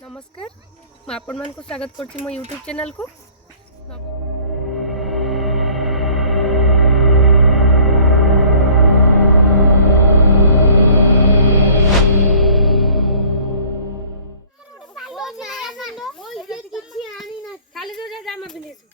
नमस्कार मैं आपण मान को स्वागत करछि मो यूट्यूब चैनल को। खाली जो जा Jama बिनेसु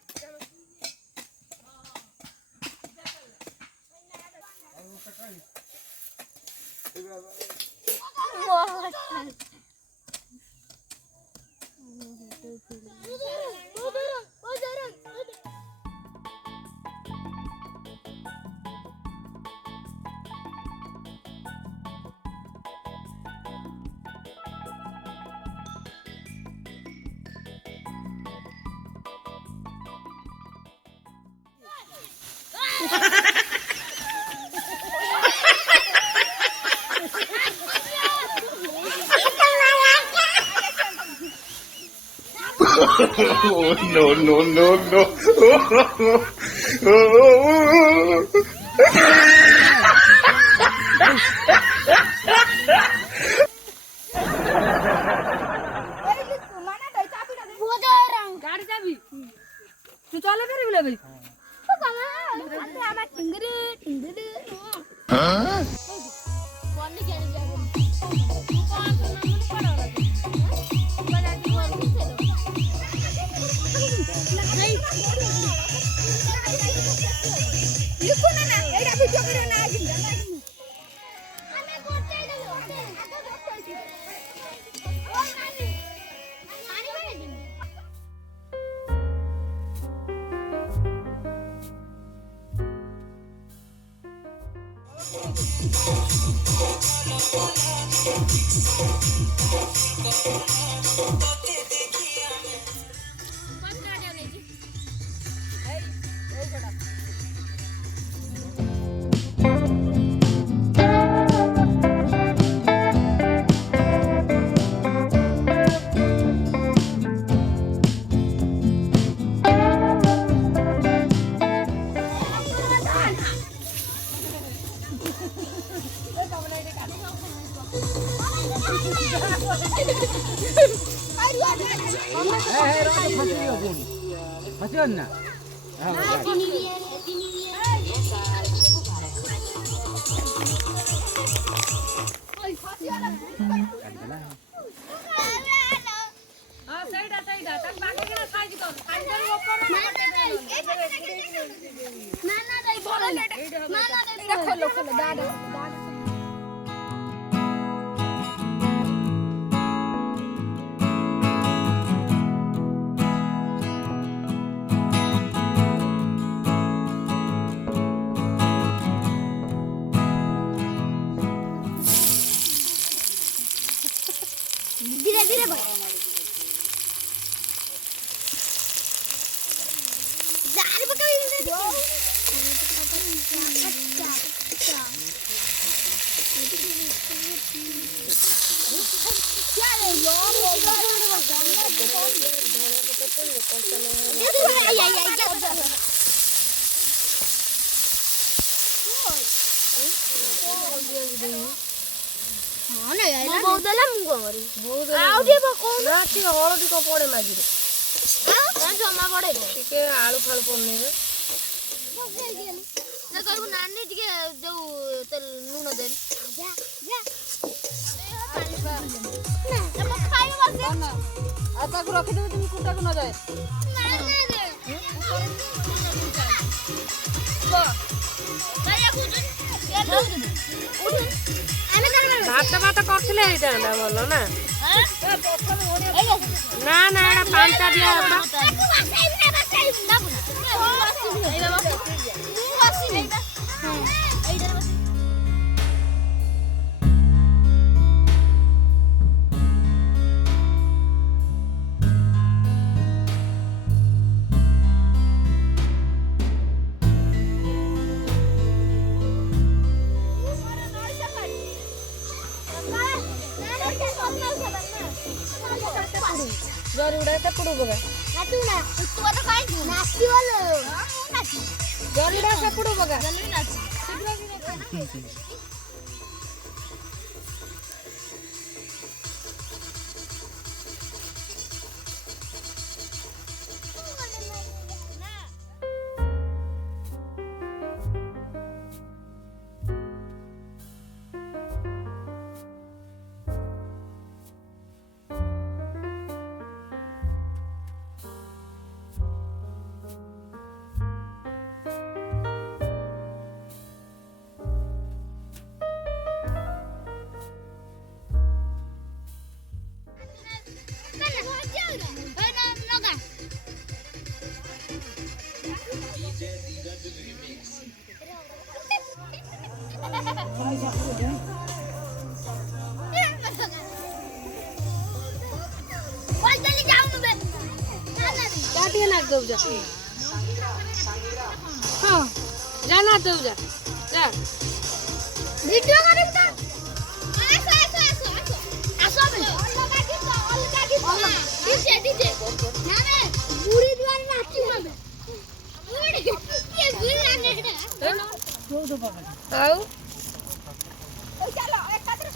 Oh, no, no, no, no. गाड़ी चाबी तू चले फिर ले भाई धीरे धीरे बोल जार पका क्या है यार हाँ ना यार बहुत दला मुंगो मरी बहुत आउ दे कोन ना ठी हळदी को पड़े मागिरे हां जमा पड़े टिके आलू फाल पड़ने रे ना करबो नानी टिके जो तेल लूण दे जा जा ना हम खाई बसे ना आ ताको रखि दे तुम कुटा को न जाए ना ना दे बा काया कुछ यार उठ भात भात करथिले एटा ना बोलो ना ना ना एटा पांचटा दिया बा जरूर है पड़ू बगा नाचू ना तू तो काय नाची वाला नाची जरूर है पड़ू बगा जल्दी नाची दो जा हां जाना दो जा वीडियो कर दे आसो बे डीजे ना रे पूरी द्वार नाची मबे पूरी के गुल लाने आउ ओ चलो एक खातिर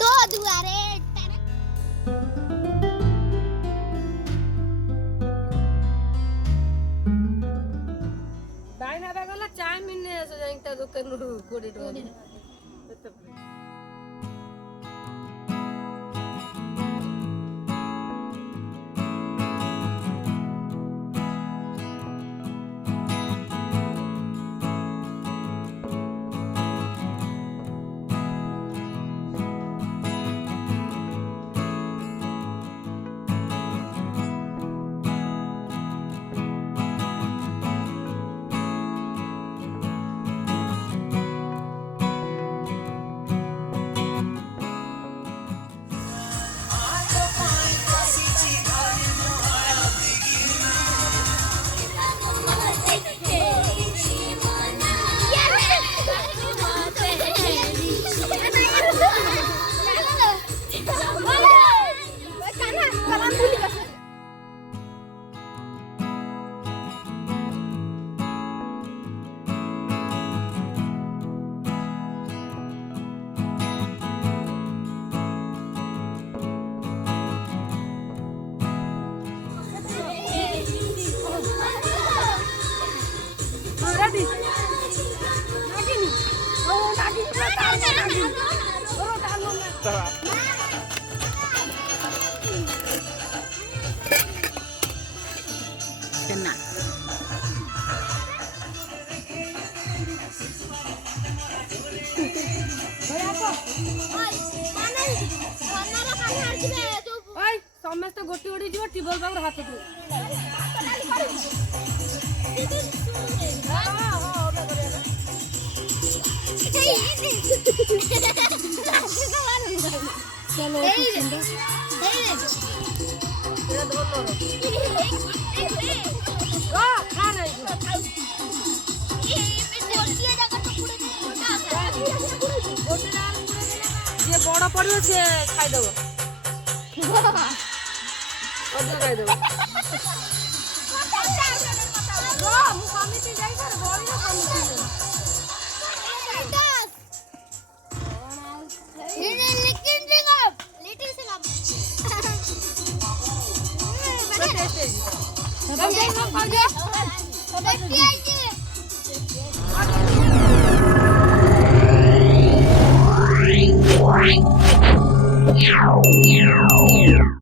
तो दुआरे डाइना बेगला चाउमिन ने आसो जाइता दुकान नु कोडी टका Kena. ओय समस्त गोटी गोटी जीव टिबल बाबर हाथ दे चलो ये बड़ पड़ो से खाई दबो अदे खाई दबो मु समिति जाई कर बड़ी ना समिति no.